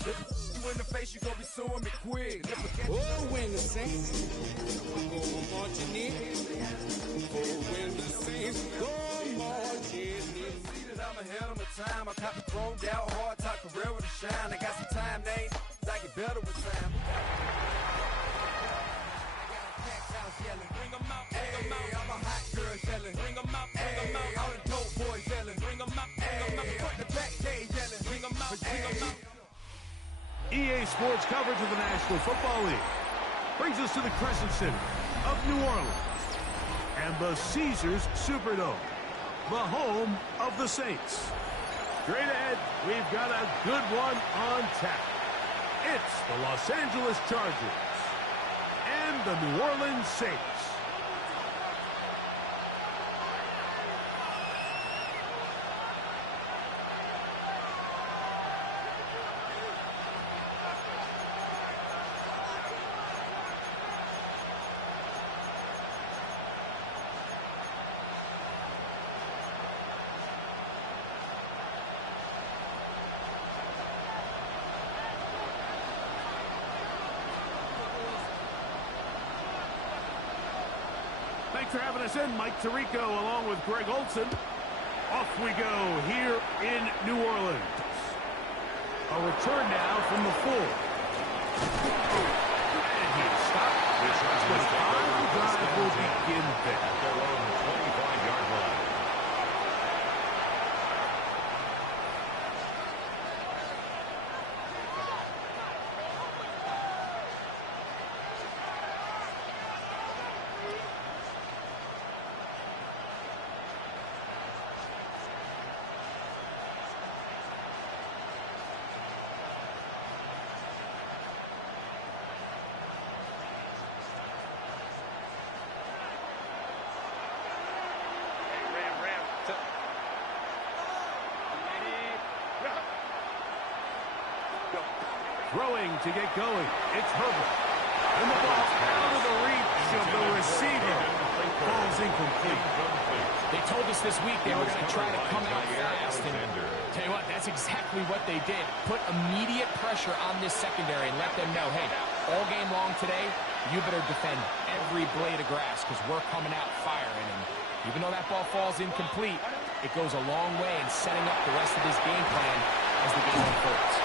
In the face, you gon' be suing me quick. Oh, when the Saints go marching in. Oh, when the Saints go marching in. I'm ahead of my time. I caught the chromed out, hard top career with a shine. I got some time, name. I get better with time. Bring 'em out, bring 'em out. I'm a hot girl yelling. Bring 'em out, bring 'em out. All the dope boys yelling. Bring 'em out, bring 'em out. Front the back, they yelling. Bring 'em out, bring 'em out. EA Sports coverage of the National Football League brings us to the Crescent Center of New Orleans and the Caesars Superdome, the home of the Saints. Straight ahead, we've got a good one on tap. It's the Los Angeles Chargers and the New Orleans Saints. Thanks for having us in, Mike Tirico, along with Greg Olson. Off we go here in New Orleans. A return now from the full. And he stopped. The final drive will begin there. At their own 25-yard line. Throwing to get going. It's Herbert. And the ball out of the reach of the receiver. Ball's incomplete. They told us this week they were going to try to come out fast. And tell you what, that's exactly what they did. Put immediate pressure on this secondary and let them know, hey, all game long today, you better defend every blade of grass because we're coming out firing. And even though that ball falls incomplete, it goes a long way in setting up the rest of this game plan as the game unfolds.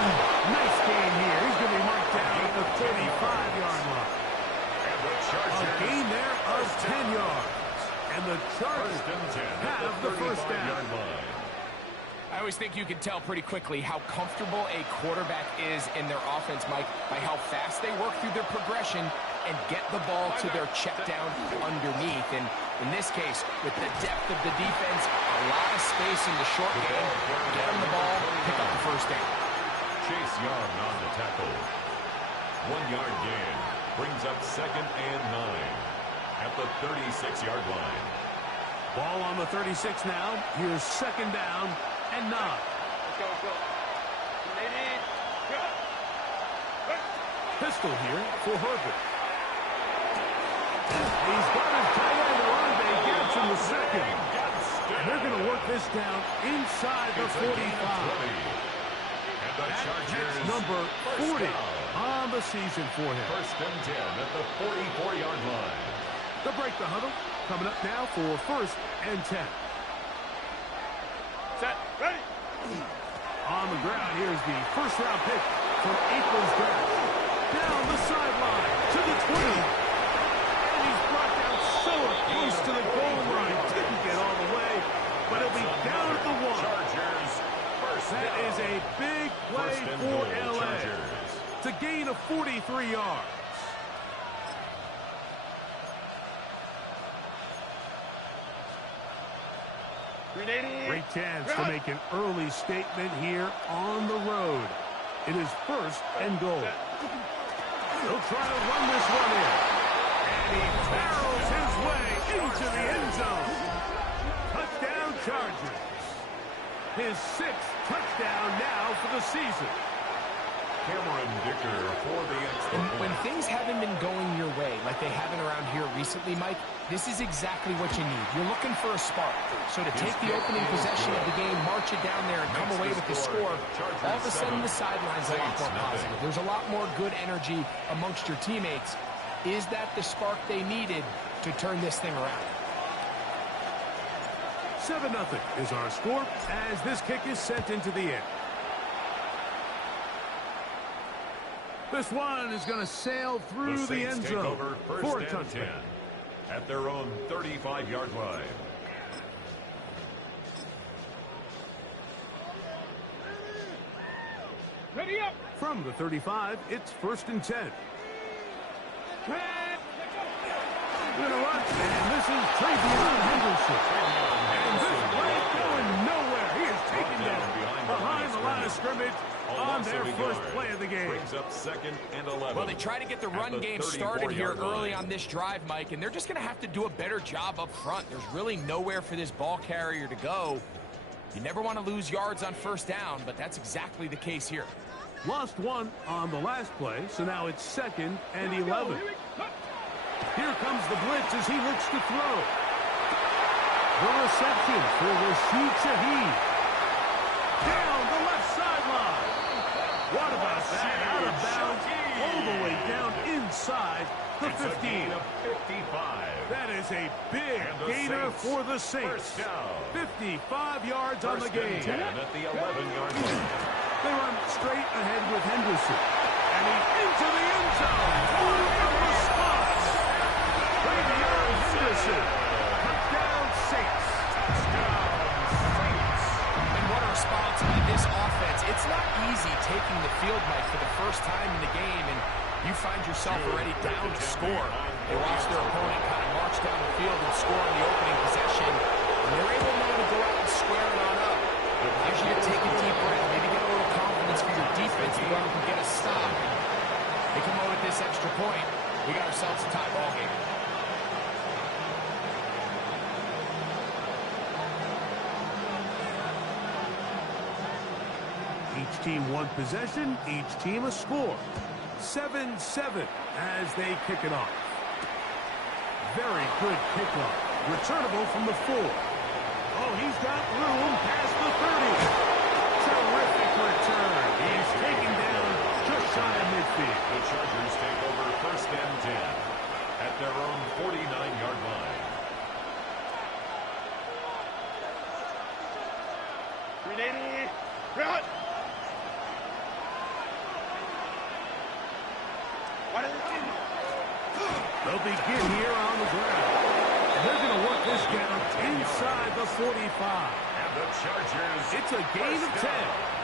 Nice game here. He's going to be marked down at the 35-yard line. A gain there of 10 yards. And the Chargers have the first down. I always think you can tell pretty quickly how comfortable a quarterback is in their offense, Mike, by how fast they work through their progression and get the ball to their check down underneath. And in this case, with the depth of the defense, a lot of space in the short game, get them the ball, pick up the first down. Chase Young on the tackle. 1-yard gain brings up 2nd and 9 at the 36-yard line. Ball on the 36 now. Here's 2nd down and 9. Pistol here for Herbert. He's got his tight end Arande Gibbs in the second. And they're going to work this down inside the 45. That's number 40 on the season for him. 1st and 10 at the 44-yard line. They'll break the huddle. Coming up now for 1st and 10. Set. Ready. On the ground, here's the first-round pick from April's draft. Down the sideline to the 20. And he's brought down so close to the goal line. Didn't get all the way, but he'll be down at the 1. Chargers. That is a big play for L.A. to gain of 43 yards. Great chance to make an early statement here on the road. It is 1st and goal. He'll try to run this one in. And he barrels his way into the end zone. Touchdown Chargers. His 6th touchdown now for the season. Cameron Dicker for the extra point. When things haven't been going your way, like they haven't around here recently, Mike, this is exactly what you need. You're looking for a spark. So to take the opening possession of the game, march it down there, and come away with the score, all of a sudden the sideline's a lot more positive. There's a lot more good energy amongst your teammates. Is that the spark they needed to turn this thing around? 7-0 is our score as this kick is sent into the air. This one is going to sail through the end zone over for a first and 10 at their own 35-yard line. Ready up. From the 35, it's 1st and 10. And this is Travion Henderson. And this play going nowhere. He is taken down behind the line of scrimmage on their first play of the game. Brings up 2nd and 11. Well, they try to get the run game started here early on this drive, Mike, and they're just going to have to do a better job up front. There's really nowhere for this ball carrier to go. You never want to lose yards on first down, but that's exactly the case here. Lost one on the last play, so now it's 2nd and 11. Here comes the blitz as he looks to throw. The reception for Rashid Shaheed. Down the left sideline. What about that? Out of bounds, all the way down inside the 15. 55. That is a big gainer for the Saints. 55 yards on the game. 10 at the 11-yard line. They run straight ahead with Henderson. And he's into the end zone. What a response. Travion Henderson. Touchdown Saints. And what a response by this offense. It's not easy taking the field, Mike, for the first time in the game, and you find yourself already down to score. They watch their opponent kind of march down the field and score on the opening possession, and they're able now to go out and square it on up. It allows you to take a deep breath, maybe get a little confidence for your defense to go out and get a stop. They come away with this extra point. We got ourselves a tie ball game. Each team one possession, each team a score. 7-7 as they kick it off. Very good kickoff. Returnable from the 4. Oh, he's got room past the 30. Terrific return. He's taken down just shy of midfield. The Chargers take over 1st and 10 at their own 49-yard line. They'll begin here on the ground. They're going to work this down inside the 45. And the Chargers. It's a gain of 10.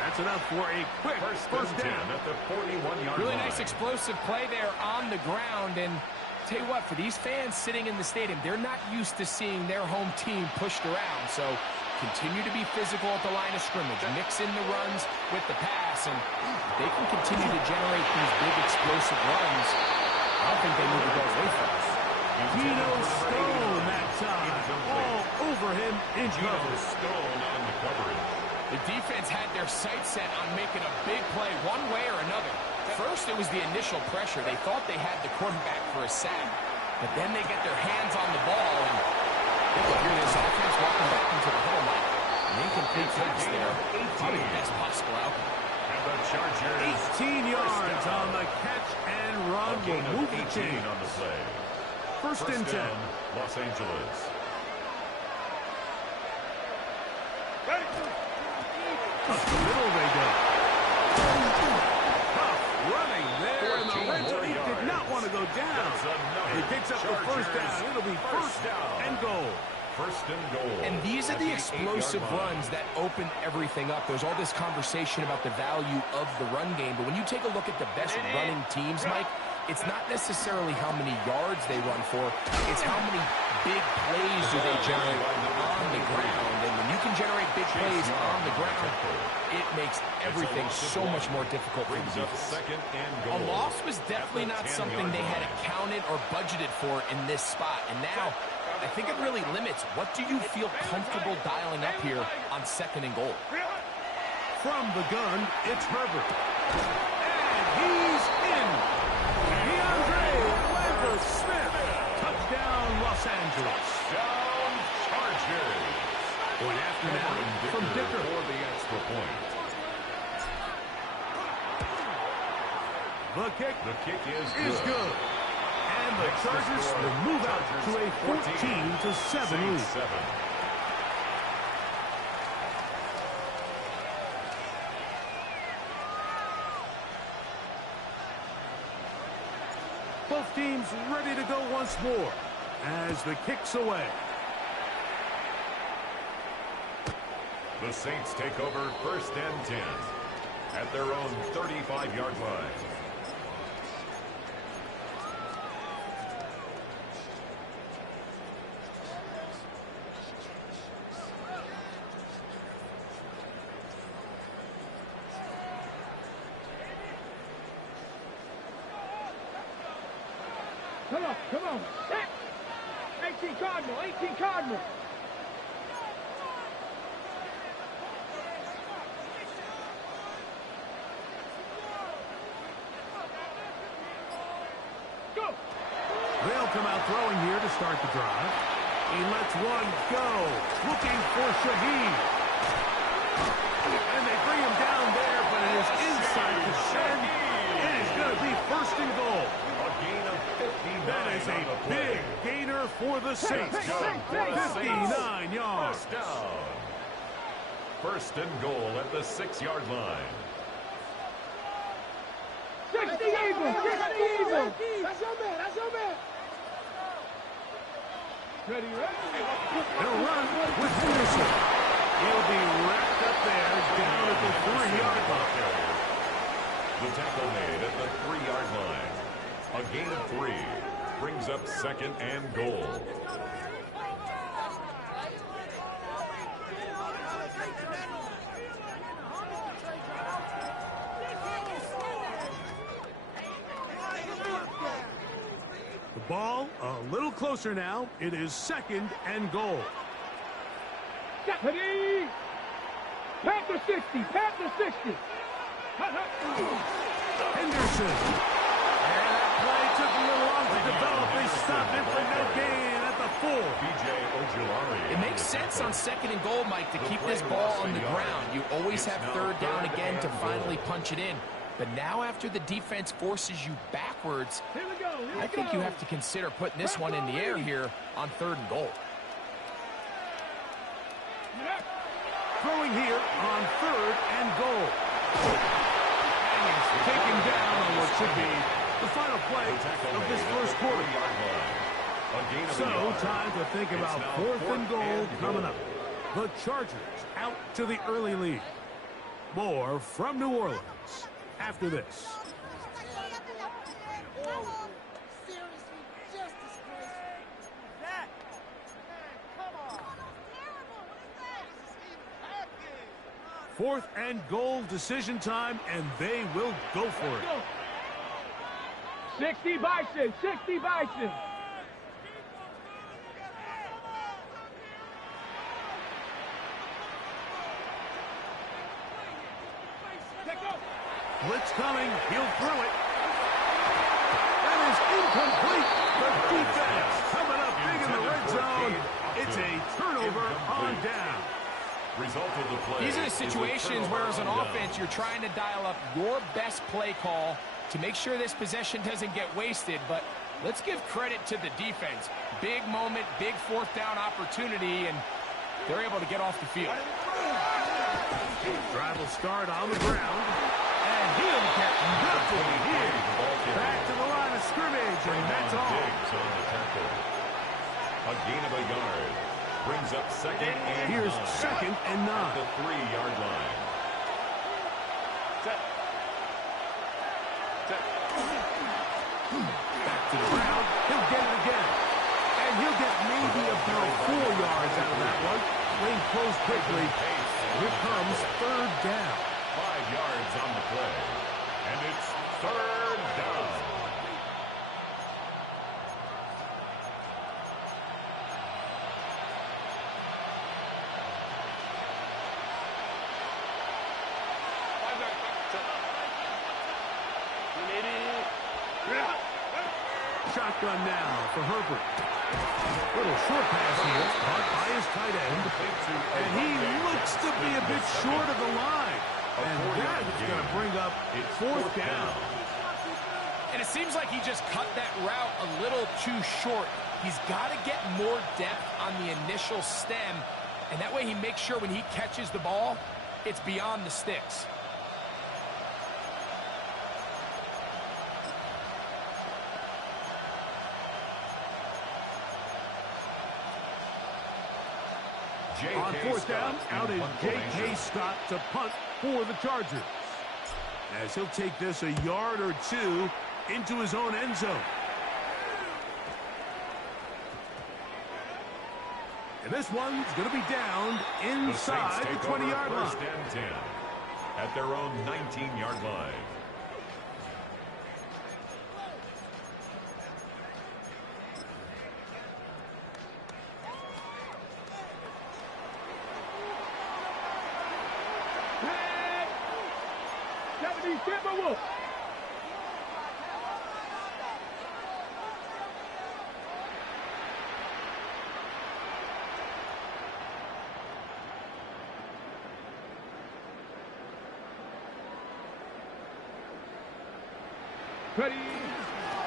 That's enough for a quick first down at the 41-yard line. Really nice explosive play there on the ground. And tell you what, for these fans sitting in the stadium, they're not used to seeing their home team pushed around. So continue to be physical at the line of scrimmage. Mix in the runs with the pass. And they can continue to generate these big explosive runs. I don't think they need to go away from us. Geno Stone that time. All over him in coverage. Stone on the coverage. The defense had their sights set on making a big play one way or another. First, it was the initial pressure. They thought they had the quarterback for a sack. But then they get their hands on the ball, and they can hear this offense walking back into the huddle now. An incomplete pass there. Probably the best possible outcome. And the Chargers. 18 yards on the catch and run will move the chain on the play. First and 10. Down, Los Angeles. Up the middle they go. Tough running there in the red zone. He did not want to go down. He picks up the first down. It'll be first and goal. First and goal. And these are the explosive runs that open everything up. There's all this conversation about the value of the run game, but when you take a look at the best running teams, Mike, it's not necessarily how many yards they run for, it's how many big plays do they generate on the ground. And when you can generate big plays on the ground, it makes everything so much more difficult for the defense. Second and A goal. loss was definitely not something they had accounted or budgeted for in this spot. And now, I think it really limits. What do you feel comfortable dialing up here on 2nd and goal? From the gun, it's Herbert. And He's in. DeAndre Lambert-Smith. Touchdown, Los Angeles. Down Chargers. Point after now from Dicker. For the extra point. The kick is good. And the Chargers will move out to a 14-7 lead. Both teams ready to go once more as the kick's away. The Saints take over 1st and 10 at their own 35-yard line. Come on. 18 Cardinal. Go. They'll come out throwing here to start the drive. He lets one go. Looking for Shaheed. And they bring him down there, but it is inside the 10. It is going to be 1st and goal. A gain of 59. That is a big gainer for the Saints. 59 yards. First down. 1st and goal at the 6-yard line. 60 Eagles. That's your man. Ready. They'll run with Henderson. He'll be wrapped up there down at the 3-yard line. The tackle made at the 3-yard line. A gain of 3 brings up 2nd and goal. The ball a little closer now. It is 2nd and goal. Ready. Panther 60. Henderson. And that play took a little long to develop. They stopped it for no gain at the 4. B.J. Ojulari. It makes sense on 2nd and goal, Mike, to keep this ball on the ground. You always have 3rd down again to finally punch it in. But now after the defense forces you backwards, I think you have to consider putting this one in the air here on 3rd and goal. Throwing here on 3rd and goal. And he's taken down on what should be the final play of this 1st quarter. So, time to think about 4th and goal coming up. The Chargers out to the early lead. More from New Orleans after this. Fourth and goal decision time, and they will go for it. 60 Bison. Blitz coming. He'll throw it. That is incomplete. The defense coming up big in the red zone. It's a turnover on down. Result of the play. These are the situations where as an offense you're trying to dial up your best play call to make sure this possession doesn't get wasted. But let's give credit to the defense. Big moment, big 4th down opportunity, and they're able to get off the field. Drive will start on the ground. And he'll get nothing here. Back to the line of scrimmage, and that's all. Diggs on the tackle. A gain of a yard. Brings up 2nd and 9. Here's 2nd and 9. At the 3-yard line. Back to the ground. He'll get it again. And he'll get maybe about 4 yards out of that one. Lane closed quickly. Here comes 3rd down. 5 yards on the play. And it's 3rd down. Shotgun now for Herbert. Little short pass here, caught by his tight end. And he looks to be a bit short of the line. And that is going to bring up fourth down. And it seems like he just cut that route a little too short. He's got to get more depth on the initial stem, and that way he makes sure when he catches the ball, it's beyond the sticks. On fourth down, out is J.K. Scott to punt for the Chargers, as he'll take this a yard or two into his own end zone. And this one's going to be down inside the 20-yard line. First and 10 at their own 19-yard line. Ready.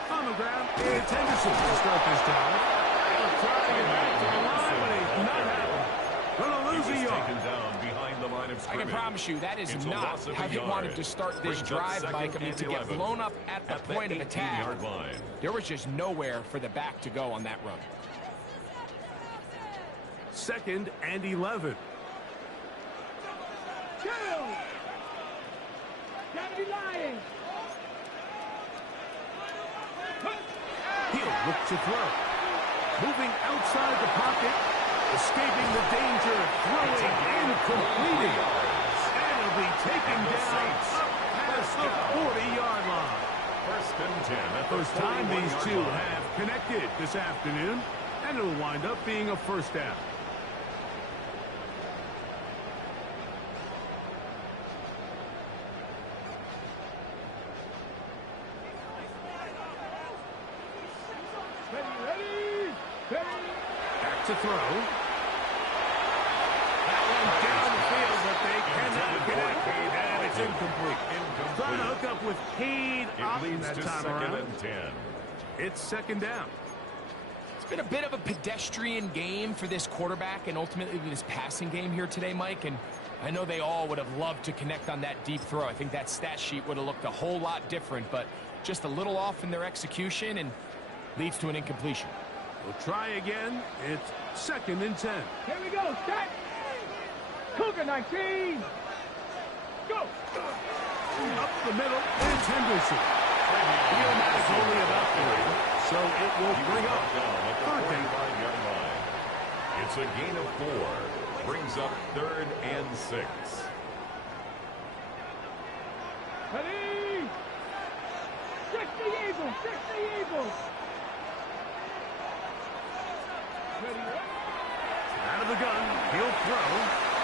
On the ground, it's Henderson to start this time. He'll try to get back to the line, but he's not happening. Going to lose a yard. Taken down behind the line of scrimmage. I can promise you that is not how he wanted to start this drive, Mike. I mean, to get blown up at the point of attack, there was just nowhere for the back to go on that run. 2nd and 11. Kill! Gotta be lying! He'll look to throw. Moving outside the pocket. Escaping the danger. Throwing and completing. And he'll be taken down up past the 40-yard line. First and 10 at the First time these two line. have connected this afternoon. And it'll wind up being a first down. Back to throw. That one downfield, but they cannot connect. And it's incomplete. Trying to hook up with Cade It leads that to time 2nd around. and 10. It's 2nd down. It's been a bit of a pedestrian game for this quarterback and ultimately this passing game here today, Mike. And I know they all would have loved to connect on that deep throw. I think that stat sheet would have looked a whole lot different, but just a little off in their execution and leads to an incompletion. We'll try again. It's 2nd and 10. Here we go, set! Cougar 19! Go! Up the middle, it's Henderson. The automatic's only about 3, so it will bring up Down at the 3rd down. 45-yard line. It's a gain of 4. Brings up 3rd and 6. Ready! 60 Eagles! 60 Eagles! Ready? Out of the gun, he'll throw.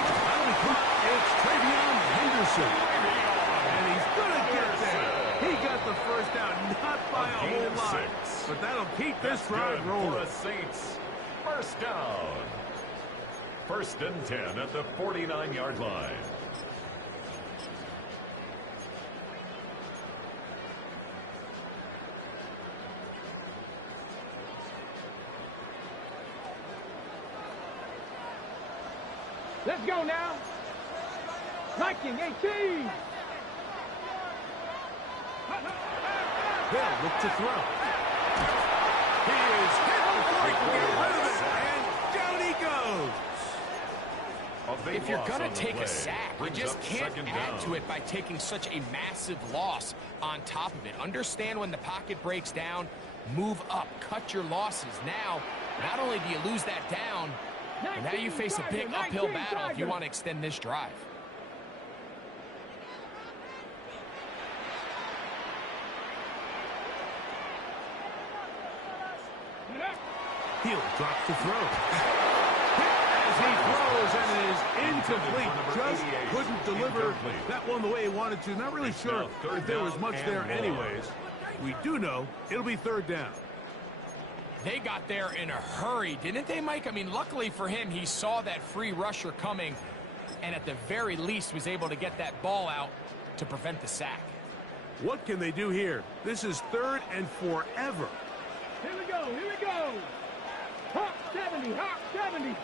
That'll be caught. It's Travion Henderson. And he's going to get there. He got the first down, not by a gain whole of lot. 6. But that'll keep this That's drive good rolling. for the Saints. First down. 1st and 10 at the 49-yard line. Let's go now! Viking 18! They'll look to throw. He is hit before he can get rid of it. And down he goes. If you're going to take a sack, you Brings just up can't 2nd add down. to it by taking such a massive loss on top of it. Understand when the pocket breaks down, move up, cut your losses. Now, not only do you lose that down, but now you face a big uphill battle if you want to extend this drive. He'll drop to throw. As he throws and it is incomplete. Just couldn't deliver that one the way he wanted to. Not really sure if there was much there anyways. We do know it'll be third down. They got there in a hurry, didn't they, Mike? I mean, luckily for him, he saw that free rusher coming and at the very least was able to get that ball out to prevent the sack. What can they do here? This is third and forever. Here we go, here we go. Hop 70, hop 70.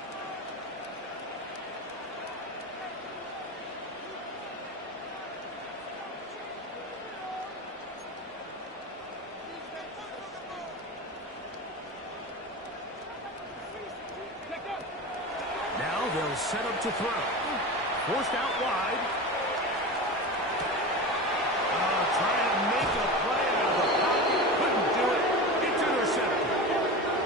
Now they'll set up to throw. Forced out wide. Trying to make a play out of the pocket. Couldn't do it. It's intercepted.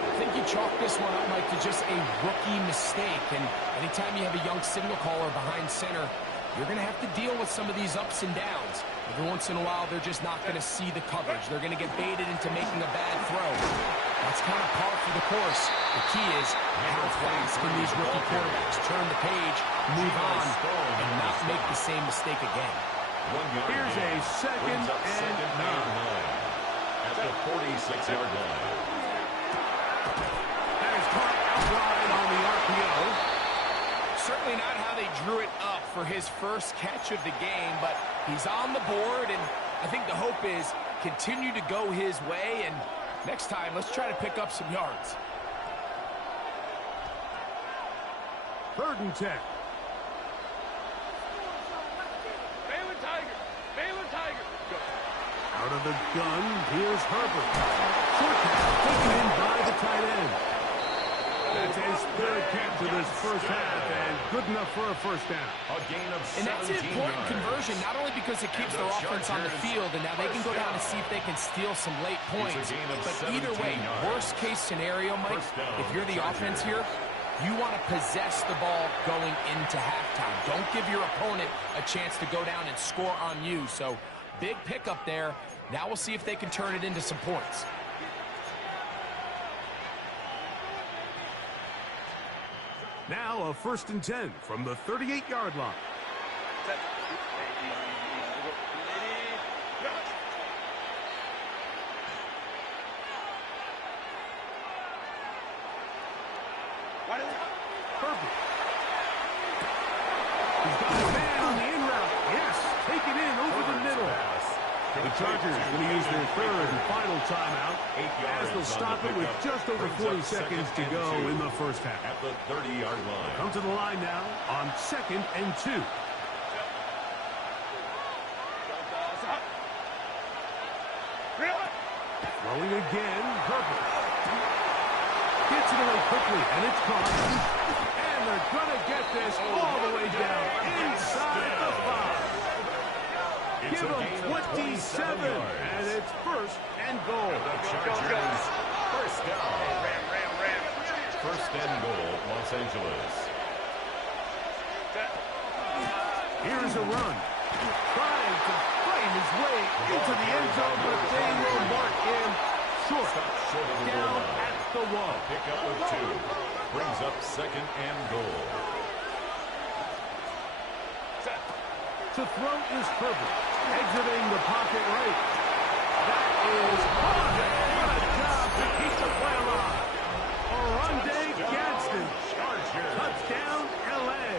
I think you chalk this one up, Mike, to just a rookie mistake. And anytime you have a young signal caller behind center, you're going to have to deal with some of these ups and downs. Every once in a while, they're just not going to see the coverage. They're going to get baited into making a bad throw. That's kind of par for the course. The key is how fast can these rookie quarterbacks turn the page, move on, and not make the same mistake again. Here's a second and 9. At the 46-yard line. There's caught outside on the RPO. Certainly not how they drew it up for his first catch of the game, but he's on the board, and I think the hope is continue to go his way, and next time, let's try to pick up some yards. Third and 10. Baylor Tiger, Baylor Tiger. Go. Out of the gun, here's Herbert. Short pass taken in by the tight end. That's his third catch of this first half, and good enough for a first down. A gain of 17 And that's an important yards. conversion, not only because it keeps their offense on the field, and now they can go down and see if they can steal some late points. gain of But either 17 way, yards. worst case scenario, Mike, First down, if you're the Chargers. offense here, you want to possess the ball going into halftime. Don't give your opponent a chance to go down and score on you. So big pickup there. Now we'll see if they can turn it into some points. Now a first and 10 from the 38-yard line. Perfect. He's got a man on the in route. Yes, take it in over the middle. The Chargers going to use their third and final timeout as they'll stop it with just over 40 seconds to go in the first half. At the 30-yard line. Come to the line now on 2nd and 2. Throwing again, Herbert. Gets it away quickly, and it's caught. And they're going to get this all the way down inside the 5. Give them 27, and it's first and goal. The Chargers, first down. First and goal, Los Angeles. Here's a run. Trying to fight his way into the end zone, but they will mark him short. Short of the goal Down line. at the 1. Pick up of 2. Brings up second and goal. To throw is Herbert, exiting the pocket right. That is Holiday. What a job to keep the play alive. Oronde Gadsden. Touchdown, L.A.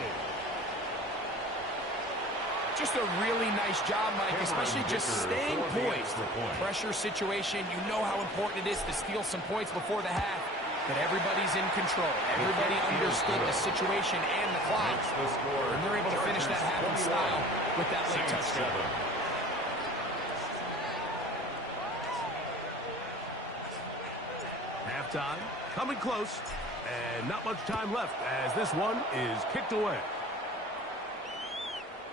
Just a really nice job, Mike, Cameron especially just Dicker staying for the poised. extra point. Pressure situation, you know how important it is to steal some points before the half, but everybody's in control. Everybody understood the situation and the clock, Makes the score. and they're able to finish that half in style with that late Saints touchdown. 7. Halftime, coming close, and not much time left as this one is kicked away.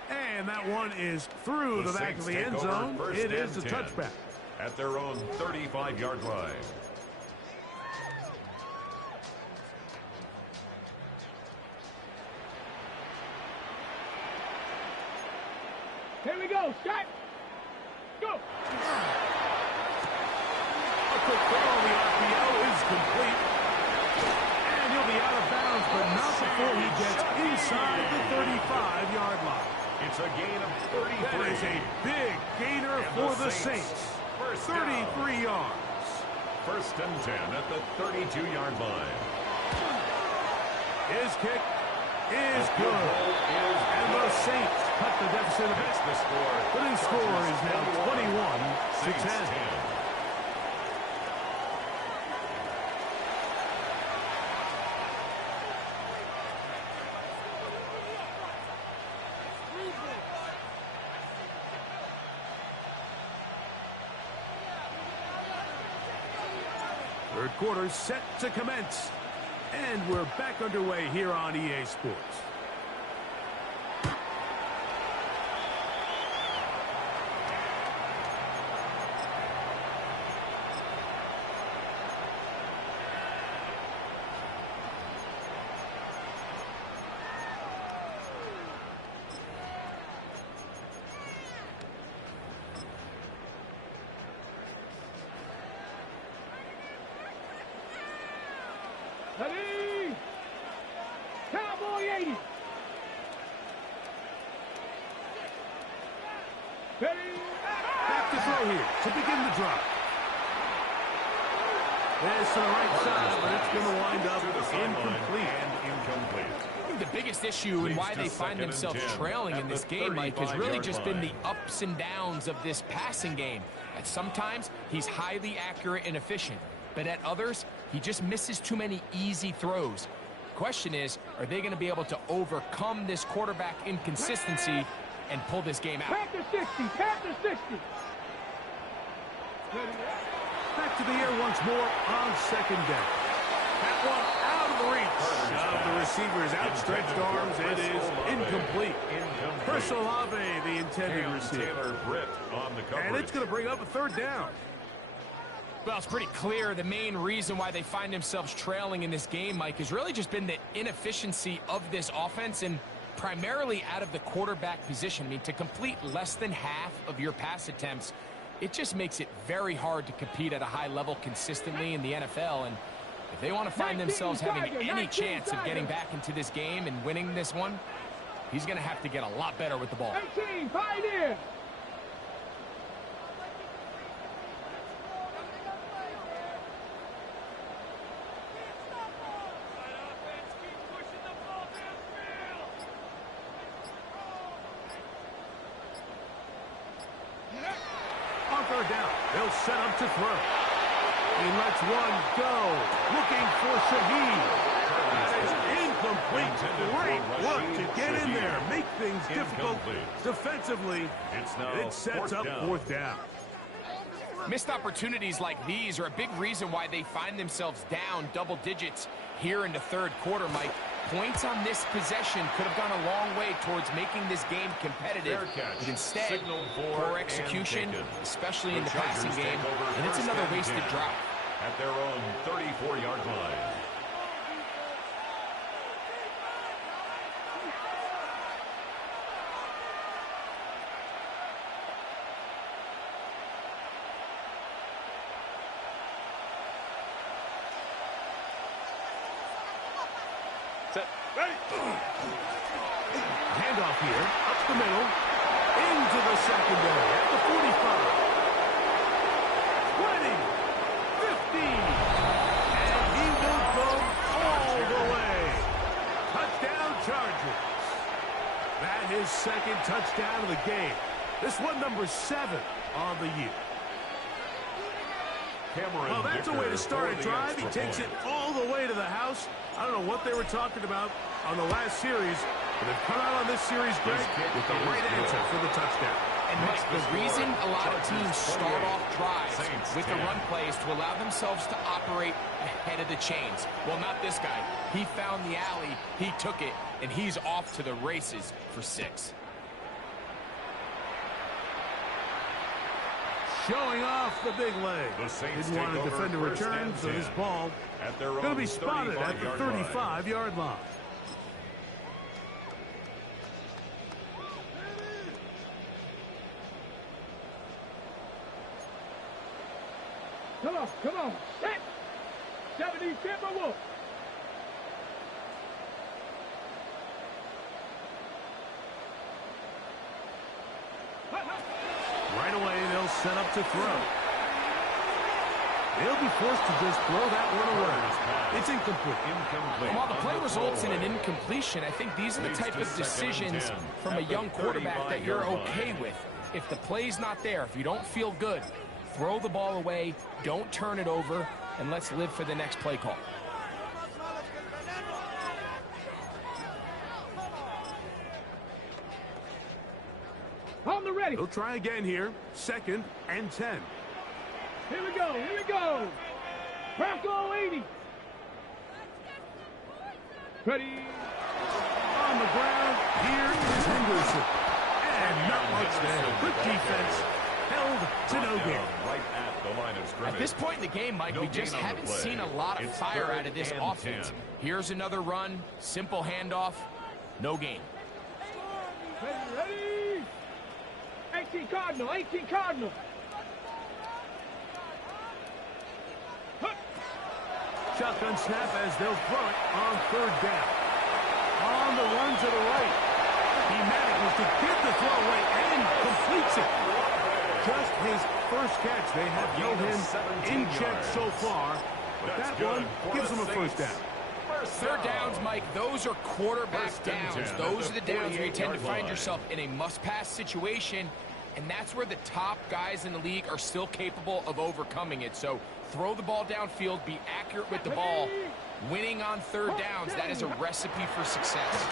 And that one is through the back of the end zone. It is a touchback. At their own 35-yard line. Here we go, Scott. Go. A quick throw on the RPO is complete. And he'll be out of bounds, but not before he gets inside the 35-yard line. It's a gain of 33. That is a big gainer for the Saints. 33 yards. First and 10 at the 32-yard line. His kick is good. And the Saints cut the deficit a bit. The new score is now 21-10. Third quarter set to commence. And we're back underway here on EA Sports. Ready? Cowboy 80. Ready? Back to throw here to begin the drive. There's to the right side, but it's going to wind up incomplete. I think the biggest issue and why they find themselves trailing in this game, Mike, has really just been the ups and downs of this passing game. At sometimes, he's highly accurate and efficient, but at others, he just misses too many easy throws. Question is, are they going to be able to overcome this quarterback inconsistency and pull this game out? Back to 60. Back to 60. Back to the air once more on second down. That one out of the reach of the receiver's outstretched arms. It is incomplete. Chris Olave, the intended receiver. And it's going to bring up a third down. Well, it's pretty clear the main reason why they find themselves trailing in this game, Mike, has really just been the inefficiency of this offense and primarily out of the quarterback position. I mean, to complete less than half of your pass attempts, it just makes it very hard to compete at a high level consistently in the NFL. And if they want to find themselves having any chance of getting back into this game and winning this one, he's going to have to get a lot better with the ball. 18, Pioneer. On third down, they'll set up to throw. He lets one go, looking for Shaheed. That is incomplete. Great work to get in there, make things difficult defensively. It sets up fourth down. Missed opportunities like these are a big reason why they find themselves down double digits here in the third quarter, Mike. Points on this possession could have gone a long way towards making this game competitive. But instead, poor execution, especially in the passing game, and it's another wasted drive. At their own 34-yard line. Handoff here, up the middle, into the secondary at the 45. 20, 15, and he will go all the way. Touchdown Chargers. That is second touchdown of the game. This one number 7 on the year. Well, that's a way to start a drive. He takes it all the way to the house. I don't know what they were talking about on the last series, but they've come out on this series, Greg, with the right answer for the touchdown. And Mike, the reason a lot of teams start off drives with the run plays to allow themselves to operate ahead of the chains. Well, not this guy. He found the alley, he took it, and he's off to the races for 6. Showing off the big leg. Didn't want to defend a return, so this ball going to be spotted at the 35-yard line. Come on. Set. 70 Timberwolves. Right away, they'll set up to throw. They'll be forced to just throw that one away. It's incomplete. And while the play results in an incompletion, I think these are the type of decisions from a young quarterback that you're okay with. If the play's not there, if you don't feel good, throw the ball away, don't turn it over, and let's live for the next play call. On the ready. They'll try again here. 2nd and 10. Here we go. Here we go. Bronco 80. Ready. On the ground, here is Henderson. And not much there. Good defense. Held to no gain. Right at the line of scrimmage. At this point in the game, Mike, we just haven't seen a lot of fire out of this offense. 10. Here's another run, simple handoff, no gain. Ready. 18 Cardinal. 18 Cardinal. Shotgun snap as they'll throw it on 3rd down. On the run to the right. He manages to get the throw away and completes it. Just his first catch. They have held him in check so far, but that one gives them a 1st down. 3rd downs, Mike, those are quarterback downs. Those are the downs where you tend to find yourself in a must-pass situation, and that's where the top guys in the league are still capable of overcoming it. So throw the ball downfield, be accurate with the ball. Winning on 3rd downs, that is a recipe for success.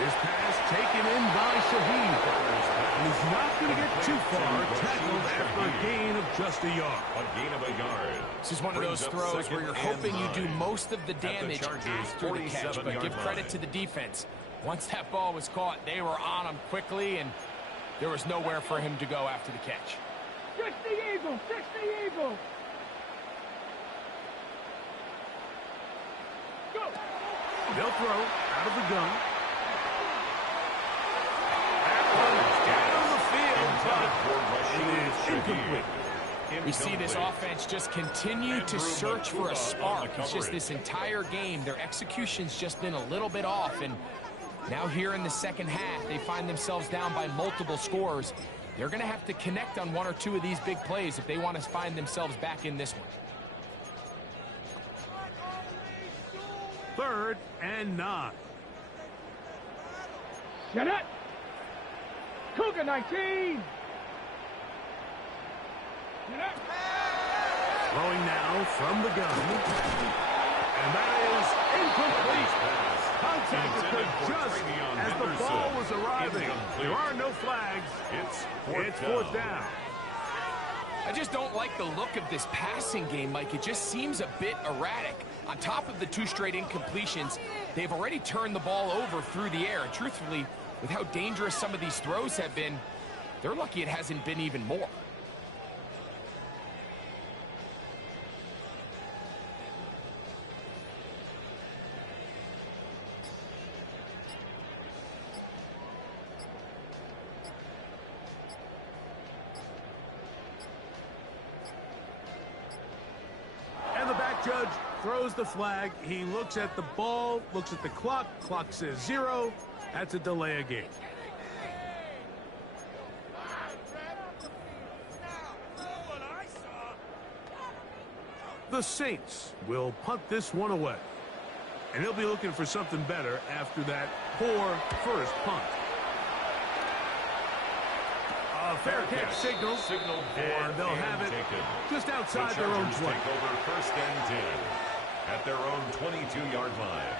This pass taken in by Shaheed. He's not going to get too far. Tackled after a gain of just a yard. A gain of a yard. This is one of those throws where you're hoping you do most of the damage after the catch, but give credit to the defense. Once that ball was caught, they were on him quickly, and there was nowhere for him to go after the catch. 60 Eagles. 60 Eagles. Go. They'll throw out of the gun. We see this offense just continue to search for a spark. It's just this entire game, their execution's just been a little bit off, and now here in the 2nd half, they find themselves down by multiple scores. They're going to have to connect on 1 or 2 of these big plays if they want to find themselves back in this one. 3rd and 9. Get it. Cougar 19. Throwing now from the gun. And that is incomplete. Contact occurred just as the ball was arriving. There are no flags. It's 4th down. I just don't like the look of this passing game, Mike. It just seems a bit erratic. On top of the 2 straight incompletions, they've already turned the ball over through the air. And truthfully, with how dangerous some of these throws have been, they're lucky it hasn't been even more. Judge throws the flag. He looks at the ball, looks at the clock. Clock says 0. That's a delay of game. The Saints will punt this one away. And they'll be looking for something better after that poor first punt. A fair catch signal, and they'll have it just outside their own 20. Take over 1st and 10 at their own 22-yard line.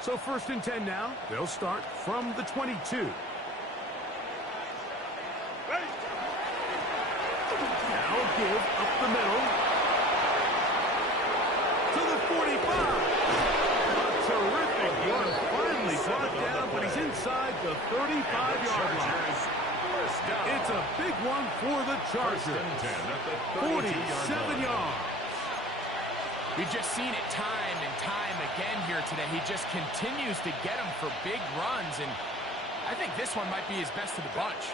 So 1st and 10 now. They'll start from the 22. Now give up the middle to the 45. A terrific run. Finally brought down, but he's inside the 35-yard line. It's a big one for the Chargers. 47 yards. We've just seen it time and time again here today. He just continues to get them for big runs, and I think this one might be his best of the bunch.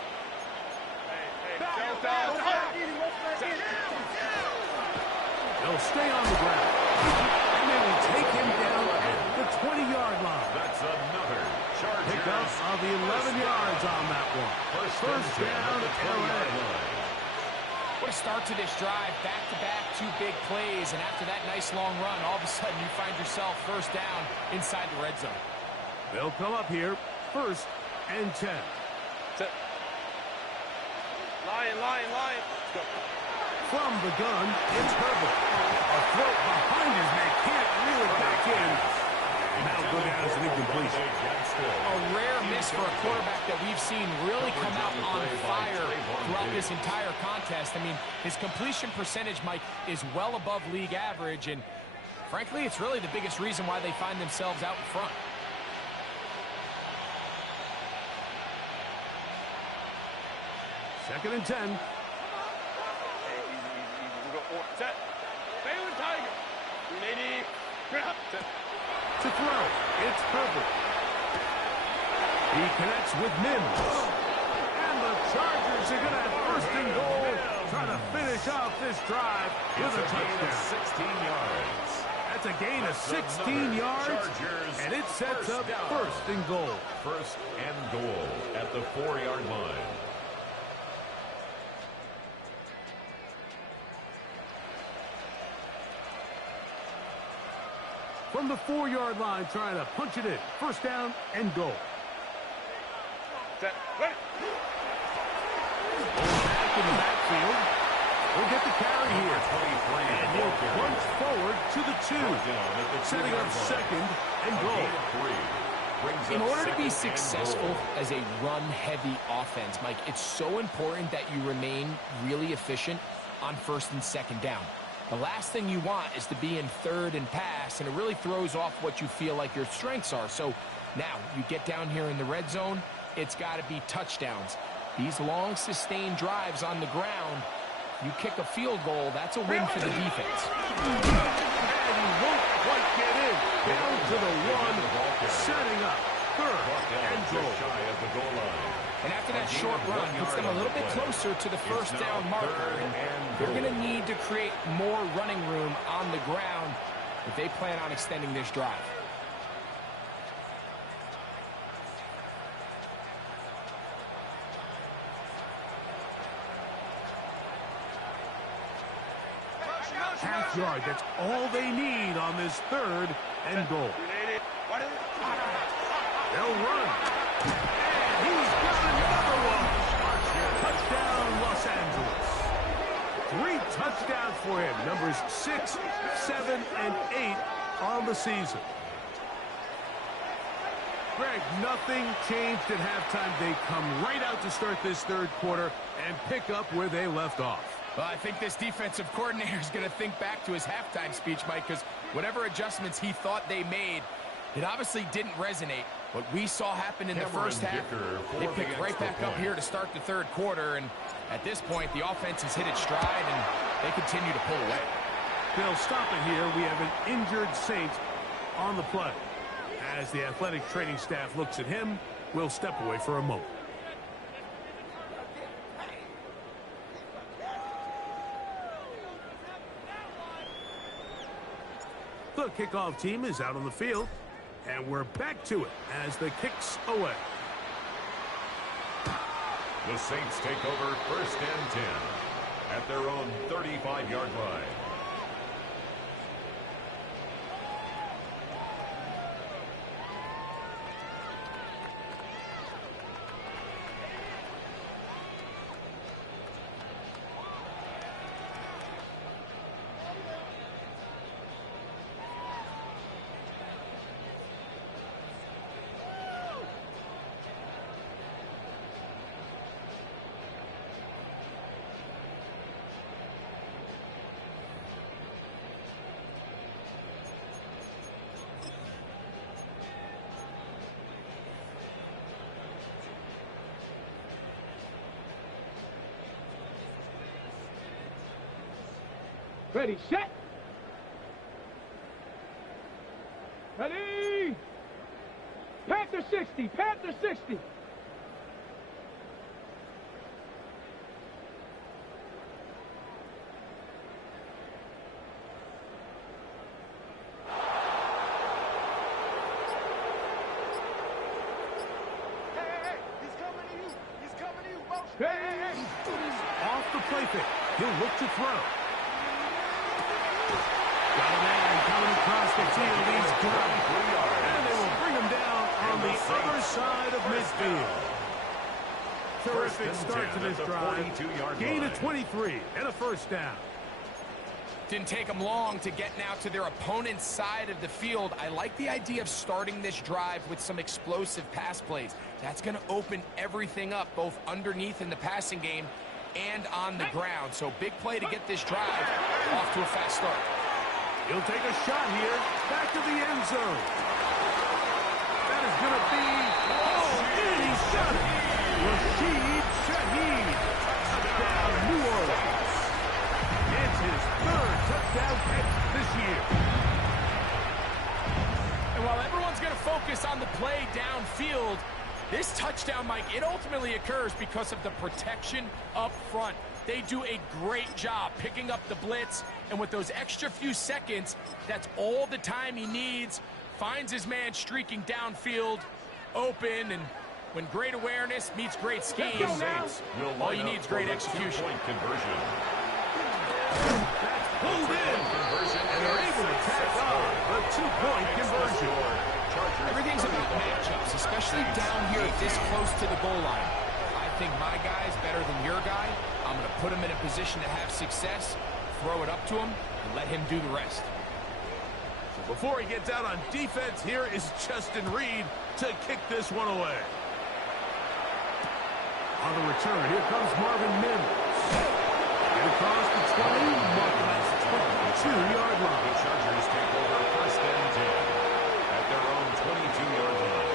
They'll stay on the ground. And they will take him down at the 20-yard line. That's another Chargers. Pickup of 11 yards on that one. First down, LA. What a start to this drive. Back-to-back, 2 big plays. And after that nice long run, all of a sudden you find yourself first down inside the red zone. They'll come up here, 1st and 10. Lion. From the gun, it's Herbert. A throw behind his man, can't reel it back in. That'll go down as an incompletion. A rare miss for a quarterback that we've seen really come out on fire throughout this entire contest. I mean, his completion percentage, Mike, is well above league average, and frankly, it's really the biggest reason why they find themselves out in front. Second and 10. Easy. We go set. Baylor Tiger. 380. To throw, it's Herbert. He connects with Mims. And the Chargers are going to have 1st and goal, trying to finish off this drive with a touchdown. 16 yards. That's a gain of 16 yards, and it sets up 1st and goal. 1st and goal at the 4-yard line. From the 4-yard line, trying to punch it in. 1st down and goal. Set. Ready. Back in the backfield. We'll get the carry here. And he'll punch forward to the 2. Setting up 2nd and goal. In order to be successful as a run-heavy offense, Mike, it's so important that you remain really efficient on 1st and 2nd down. The last thing you want is to be in 3rd and pass, and it really throws off what you feel like your strengths are. So now you get down here in the red zone, it's got to be touchdowns. These long, sustained drives on the ground, you kick a field goal, that's a win for the defense. And he won't quite get in. Down to the 1, setting up 3rd and goal. And after that short run, puts them a little bit closer to the 1st down marker. And they're going to need to create more running room on the ground if they plan on extending this drive. Half yard, that's all they need on this 3rd and goal. They'll run. And he's got another one. Touchdown, Los Angeles. 3 touchdowns for him. Numbers 6, 7, and 8 on the season. Greg, nothing changed at halftime. They come right out to start this 3rd quarter and pick up where they left off. Well, I think this defensive coordinator is going to think back to his halftime speech, Mike, because whatever adjustments he thought they made, it obviously didn't resonate. What we saw happen in the first half, they picked right back up here to start the 3rd quarter, and at this point, the offense has hit its stride, and they continue to pull away. They'll stop it here. We have an injured Saint on the play. As the athletic training staff looks at him, we'll step away for a moment. The kickoff team is out on the field, and we're back to it as the kick's away. The Saints take over 1st and 10 at their own 35-yard line. Ready, set. Ready. Panther 60, Panther 60. Off the play fake. He'll look to throw. Got a man coming across the field. He's got 3 yards. And they will bring him down on the other side of midfield. Terrific start to this drive. Gain of 23 and a first down. Didn't take them long to get now to their opponent's side of the field. I like the idea of starting this drive with some explosive pass plays. That's going to open everything up, both underneath in the passing game and on the ground. So big play to get this drive off to a fast start. He'll take a shot here. Back to the end zone. That is going to be... Oh, and he shot it. Rashid Shaheed. Touchdown, New Orleans. It's his 3rd touchdown catch this year. And while everyone's going to focus on the play downfield, this touchdown, Mike, it ultimately occurs because of the protection up front. They do a great job picking up the blitz, and with those extra few seconds, that's all the time he needs. Finds his man streaking downfield, open, and when great awareness meets great scheme, all you need is great execution. Conversion. That's pulled in, and they're able to tack on the 2-point conversion. Everything's about matchups, especially down here this close to the goal line. I think my guy's better than your guy. I'm going to put him in a position to have success, throw it up to him, and let him do the rest. So before he gets out on defense, here is Justin Reed to kick this one away. On the return, here comes Marvin Mims. Get across the 20, marking at the 22-yard line. The Chargers take over 1st and 10 at their own 22-yard line.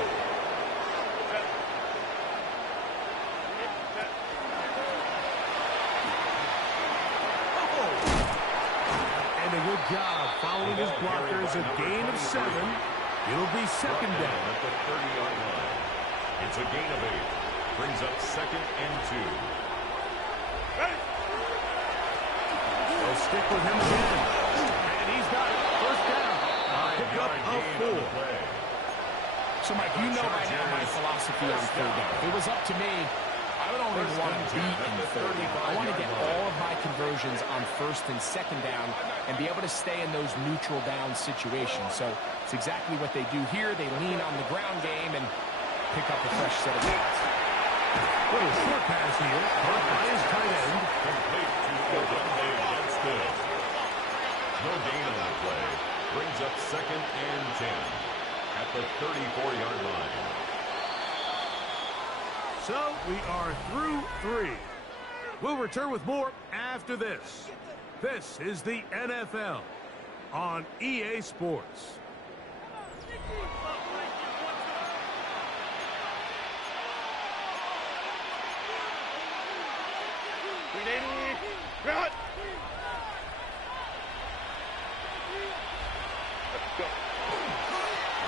And a good job following his blockers. A gain of 7. It'll be 2nd down at the 30-yard line. It's a gain of 8. Brings up 2nd and 2. They'll stick with him again. And he's got it. 1st down. Pick up of 4. So, Mike, you know by now my philosophy on 3rd down. If it was up to me, I would only want to be in 3rd down. I want to get all of my conversions on 1st and 2nd down and be able to stay in those neutral down situations. So it's exactly what they do here. They lean on the ground game and pick up a fresh set of downs. Little short pass here. Caught by his tight end. Complete to Odunde Benstead. No gain on the play. Brings up 2nd and 10 at the 34-yard line. So we are through 3. We'll return with more after this. This is the NFL on EA Sports.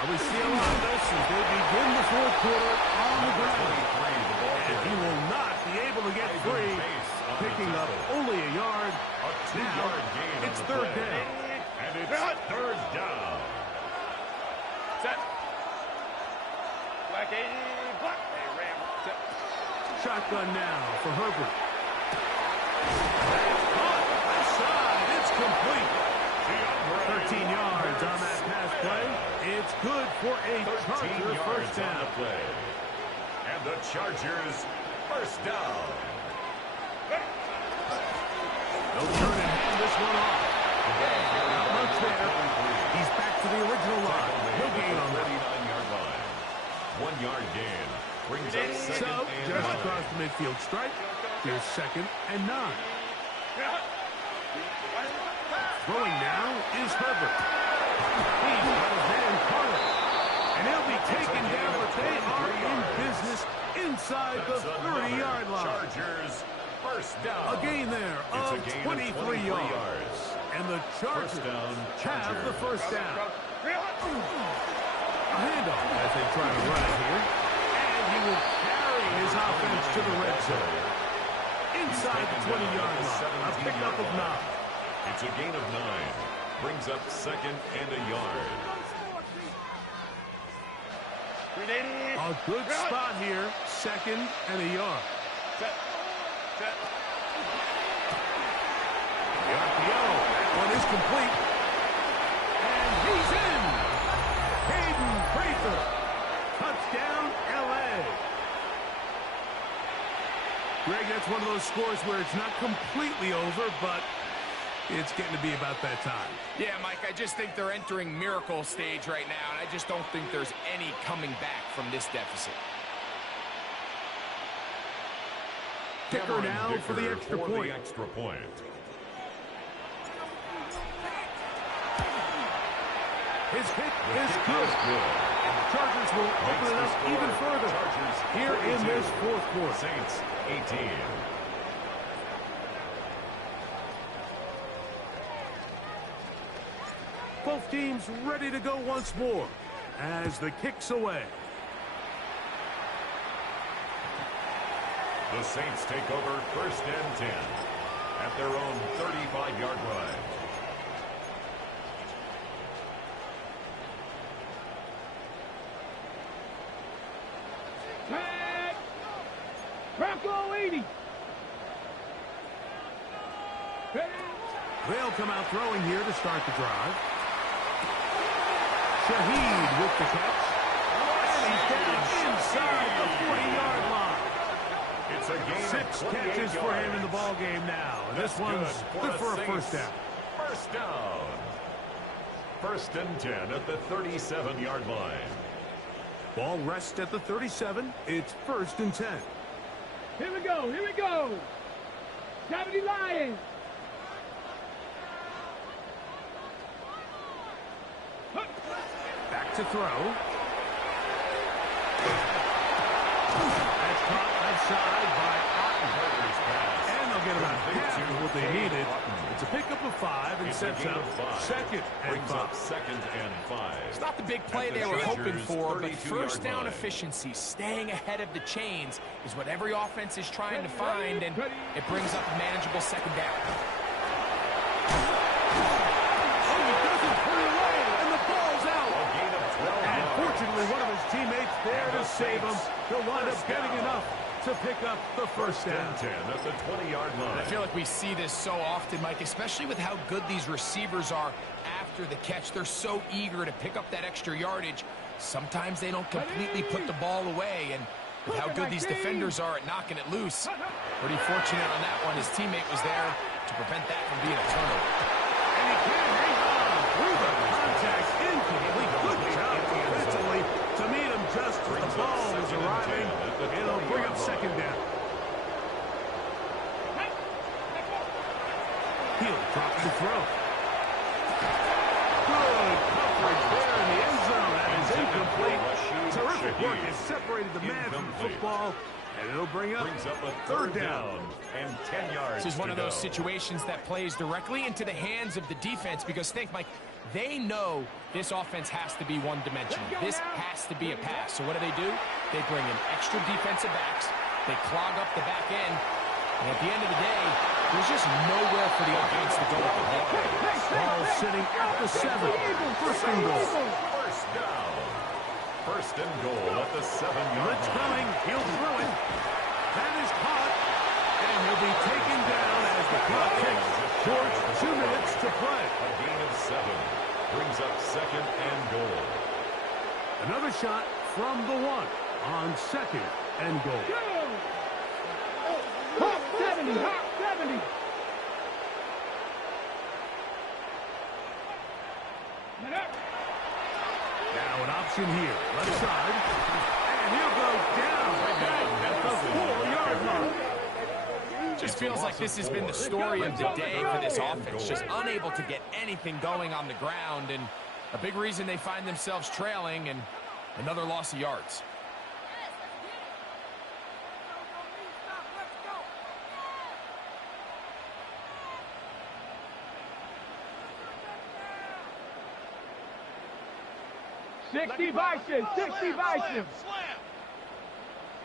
We see a lot of this as they begin the 4th quarter on the ground. And he will not be able to get free, picking up only a yard. A 2-yard gain. It's 3rd down. And it's 3rd down. Set. Black 80, black. Hey, Ram. Set. Shotgun now for Herbert. Caught. Left side. It's complete. 13 yards on that pass play. It's good for a Charger 1st down. On the play. And the Chargers 1st down. They'll turn and hand this one off. Not much there. He's back to the original line. No gain on that. 39-yard line. 1-yard gain. Brings up 2nd So, and just 9. across the midfield stripe. Here's 2nd and 9. Throwing now is Herbert. He's got his man Carter. And he'll be taken down, but they are in business inside the 30-yard line. Chargers 1st down. A gain there of 23 yards. And the Chargers have the 1st down. A handoff as they try to run it here. And he will carry his offense to the red zone. Inside the 20-yard line. A pickup of 9. It's a gain of 9. Brings up 2nd and a yard. A good spot here. 2nd and a yard. The RPO. That one is complete. And he's in. Hayden Prather. Touchdown, L.A. Greg, that's one of those scores where it's not completely over, but it's getting to be about that time. Yeah, Mike, I just think they're entering miracle stage right now, and I just don't think there's any coming back from this deficit. Kicker now for the extra point. His kick is good. And the Chargers will open it up even further here in this fourth quarter. Saints 18. Both teams ready to go once more as the kick's away. The Saints take over 1st and 10 at their own 35-yard line. Tag! Bronco 80! They'll come out throwing here to start the drive. Shaheed with the catch. And he's down inside the 40-yard line. It's a gain 6 catches for him in the ball game now. And this one's good for a first down. First down. 1st and 10 at the 37-yard line. Ball rests at the 37. It's 1st and 10. Here we go, here we go! 70 Lions! Back to throw. That's caught outside by Otten. And they'll get about half of what they needed. It's a pickup of 5 and sets up 2nd and 5. 2nd and 5. It's not the big play they were hoping for, but first down efficiency, staying ahead of the chains, is what every offense is trying to find, and it brings up a manageable 2nd down. Fortunately, one of his teammates there to save him. He'll wind up getting enough to pick up the first down. 10 at the 20-yard line. I feel like we see this so often, Mike, especially with how good these receivers are after the catch. They're so eager to pick up that extra yardage. Sometimes they don't completely put the ball away, and with how good these defenders are at knocking it loose, pretty fortunate on that one. His teammate was there to prevent that from being a turnover. And he can hang on through the contact, incomplete. Good job defensively to meet him just as the ball was arriving. It'll bring up 2nd down. He'll drop the throw. Good coverage there in the end zone. That is incomplete. Terrific work has separated the man from the football, and it'll bring up a 3rd down. And 10 yards. This is one of those situations that plays directly into the hands of the defense, because think, Mike, they know this offense has to be one-dimensional. This has to be a pass. So what do? They bring in extra defensive backs. They clog up the back end. And at the end of the day, there's just nowhere for the offense to go with the ball. Ball sitting at the 7. 1st and goal. First down. 1st and goal at the 7-yard Blitz line. coming. He'll throw it. That is caught. And he'll be taken down as the clock ticks towards 2 minutes to play. A gain of 7 brings up 2nd and goal. Another shot from the 1 on 2nd and goal. Hawk 70, Hawk 70. Now an option here. Left side. And he'll go down at the 4-yard line. Just feels like this has been the story of the day for this offense. Just unable to get anything going on the ground, and a big reason they find themselves trailing, and another loss of yards. Sixty Bison, 60 Bison.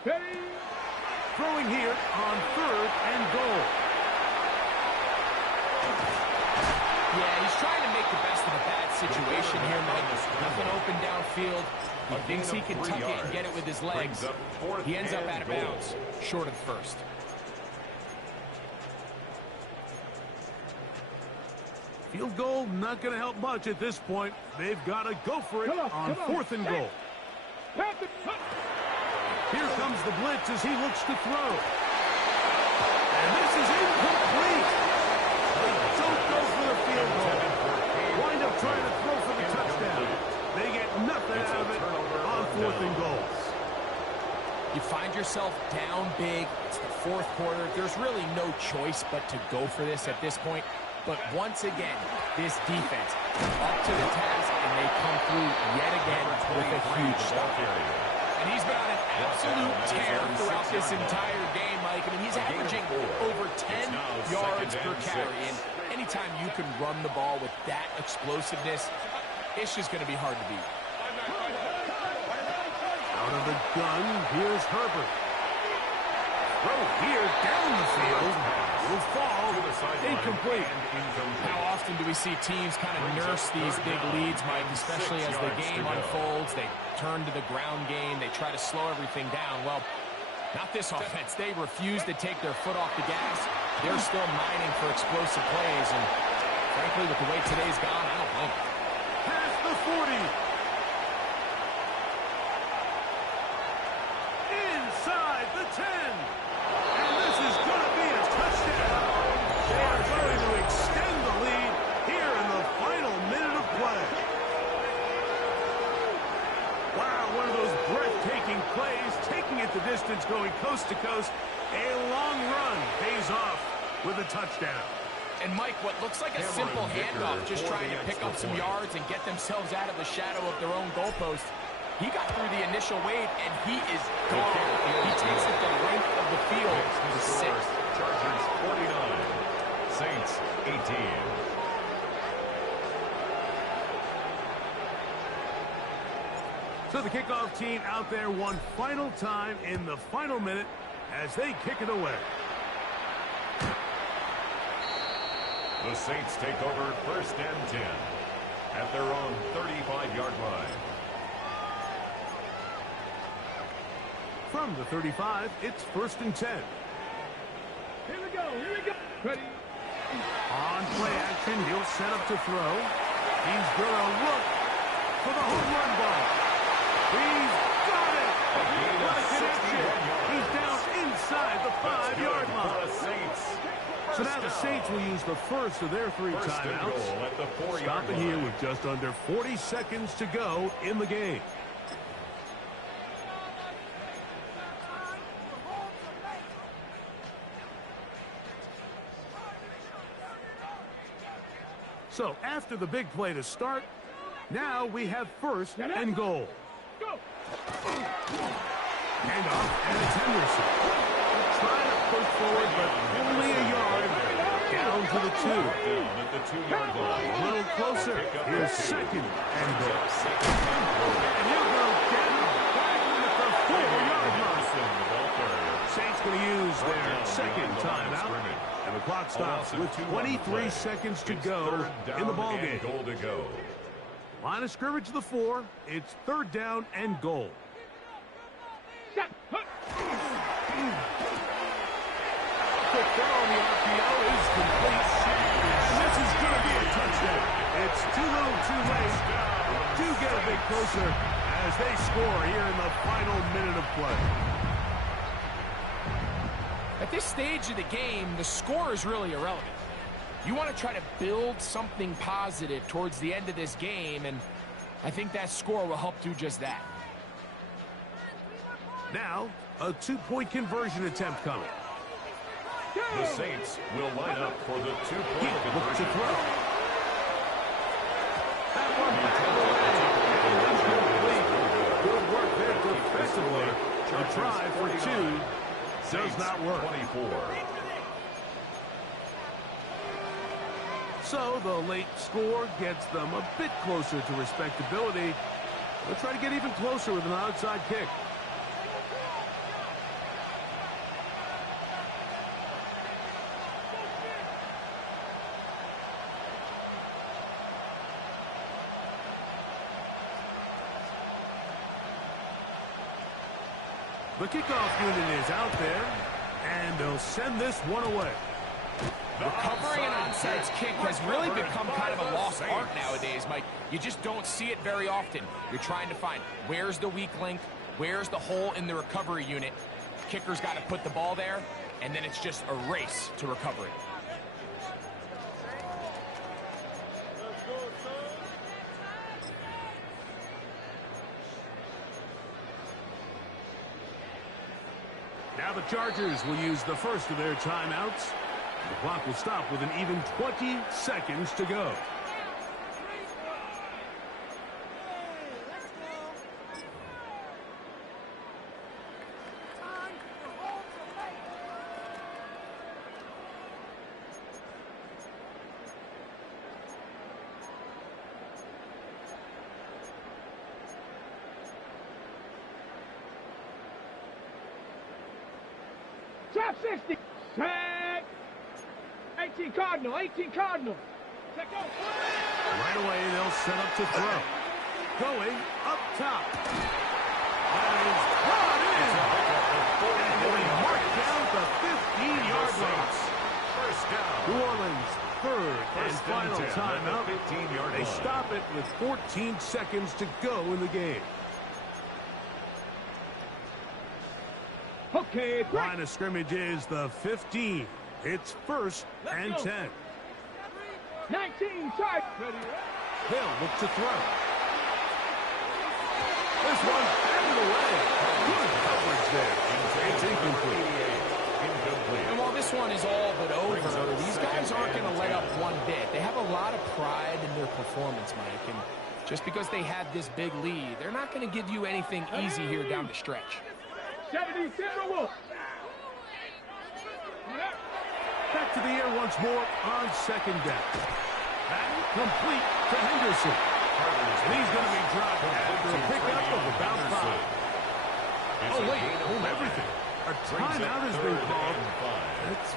Ready? Throwing here on 3rd and goal. Yeah, he's trying to make the best of a bad situation here, Mike. Nothing open downfield. He thinks he can tuck it and get it with his legs. He ends up out of bounds, short of the 1st. Field goal not going to help much at this point. They've got to go for it on 4th and goal. Here comes the blitz as he looks to throw. And this is incomplete. They don't go for the field goal. Wind up trying to throw for the touchdown. They get nothing out of it on 4th and goal. You find yourself down big. It's the 4th quarter. There's really no choice but to go for this at this point. But once again, this defense up to the task, and they come through yet again with a huge stop. And he's been on an absolute tear throughout this entire game, Mike. I mean, he's averaging over 10 yards per carry. And anytime you can run the ball with that explosiveness, it's just going to be hard to beat. Out of the gun, here's Herbert. Throw here down the field. Will fall. Incomplete. How often do we see teams kind of nurse these big leads, Mike, especially as the game unfolds? They turn to the ground game. They try to slow everything down. Well, not this offense. They refuse to take their foot off the gas. They're still mining for explosive plays. And frankly, with the way today's gone, I don't know. Past the 40. Inside the 10. And this is going to be a touchdown. They are going to extend the lead here in the final minute of play. Wow, one of those breathtaking plays, taking it the distance, going coast to coast. A long run pays off with a touchdown. And Mike, what looks like a simple handoff, just trying to pick up some yards and get themselves out of the shadow of their own goalpost. He got through the initial wave, and he is gone. He takes it the length of the field to 6. Chargers 49, Saints 18. So the kickoff team out there one final time in the final minute as they kick it away. The Saints take over 1st and 10 at their own 35-yard line. From the 35, it's 1st and 10. Here we go. Ready. On play action, he'll set up to throw. He's going to look for the home run ball. He's got it. What a connection. He's down inside the 5-yard line. So now the Saints will use the first of their 3 timeouts. Stopping here with just under 40 seconds to go in the game. So after the big play to start, now we have 1st and goal. Go. Handoff, and it's Henderson. Trying to push forward, but only a yard. Down to the 2. Down at the 2-yard line. A little closer. Here's 2nd and goal. And he'll go down back at the 4-yard line. Saints going to use their 2nd timeout. And the clock stops with 23 seconds to go in the ballgame. Goal to go. Line of scrimmage to the 4. It's 3rd down and goal. Stop. The throw on the RPO is complete. And this is going to be a touchdown. It's too little too late. Do get a bit closer as they score here in the final minute of play. At this stage of the game, the score is really irrelevant. You want to try to build something positive towards the end of this game, and I think that score will help do just that. Now, a 2-point conversion attempt coming. The Saints will line up for the 2-point Look to conversion. throw. That one back away. Good work there defensively. A try for 2 does not work. 24. So the late score gets them a bit closer to respectability. They'll try to get even closer with an outside kick. The kickoff unit is out there, and they'll send this one away. Recovering an onside kick has really become kind of a lost art nowadays, Mike. You just don't see it very often. You're trying to find where's the weak link, where's the hole in the recovery unit. Kicker's got to put the ball there, and then it's just a race to recover it. Now the Chargers will use the first of their timeouts. The clock will stop with an even 20 seconds to go. Trap 60. Tag. 18 Cardinal. 18 Cardinal. Check out. Right away, they'll set up to throw. Going up top. That is brought in. And he'll mark down the 15-yard line. First down. New Orleans' third and final timeout. They stop it with 14 seconds to go in the game. Okay, Line of scrimmage is the 15. It's first and 10. 19 charge. Hill look to throw. This one batted away. Good coverage there. It's incomplete. And while this one is all but over, these guys aren't going to let up one bit. They have a lot of pride in their performance, Mike. And just because they had this big lead, they're not going to give you anything easy here down the stretch. 70 Timberwolves. Back to the air once more on second down. That complete to Henderson. And he's going to be dropped after a pickup of about 5. Oh, wait, hold everything. A timeout has been called. That's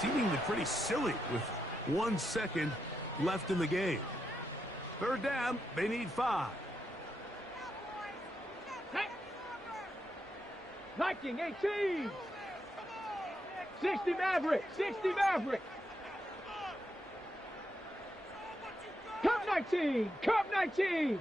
seemingly pretty silly with 1 second left in the game. Third down, they need 5. Viking 18. 60 Maverick. 60 Maverick. Cup 19. Cup 19.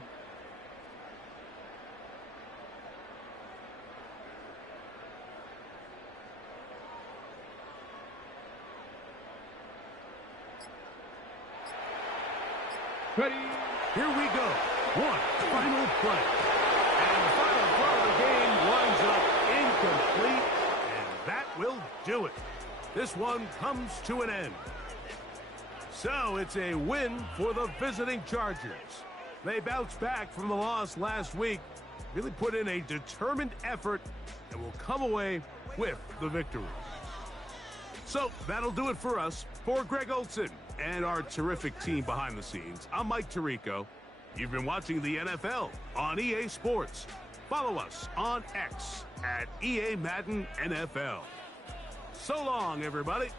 Ready. Here we go. One final play. And the final throw of the game winds up incomplete. And that will do it. This one comes to an end. So it's a win for the visiting Chargers. They bounced back from the loss last week, really put in a determined effort, and will come away with the victory. So that'll do it for us. For Greg Olson and our terrific team behind the scenes, I'm Mike Tirico. You've been watching the NFL on EA Sports. Follow us on X at EA Madden NFL. So long, everybody.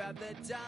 have the time.